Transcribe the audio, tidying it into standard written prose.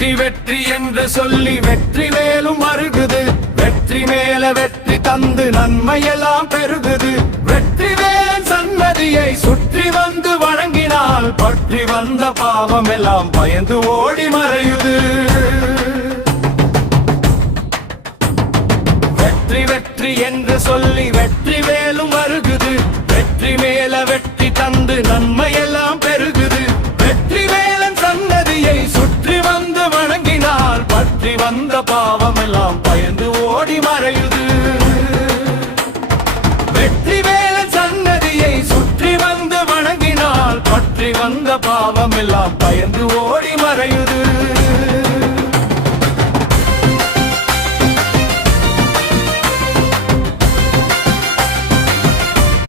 வெற்றி வெற்றி என்று சொல்லி வெற்றி மேலும் வருகுது. வெற்றி மேல வெற்றி தந்து நன்மையெல்லாம் பெருகுது. வெற்றி வேலன் சன்னதியை சுற்றி வந்து வணங்கினால் பற்றி வந்த பாவம் எல்லாம் பயந்து ஓடி மறையுது. வெற்றி வெற்றி என்று சொல்லி வெற்றி மேலும் வருகுது. வெற்றி மேல வெற்றி தந்து நன்மையெல்லாம் பெருகுது. வெற்றி வேலன் சன்னதியை சுற்றி வந்து வணங்கினால் பற்றி வந்த பாவம் எல்லாம் பயந்து ஓடி மறையுது. வெற்றி வேலன் சன்னதியை சுற்றி வந்து வணங்கினால் பற்றி வந்த பாவம் எல்லாம் பயந்து ஓடி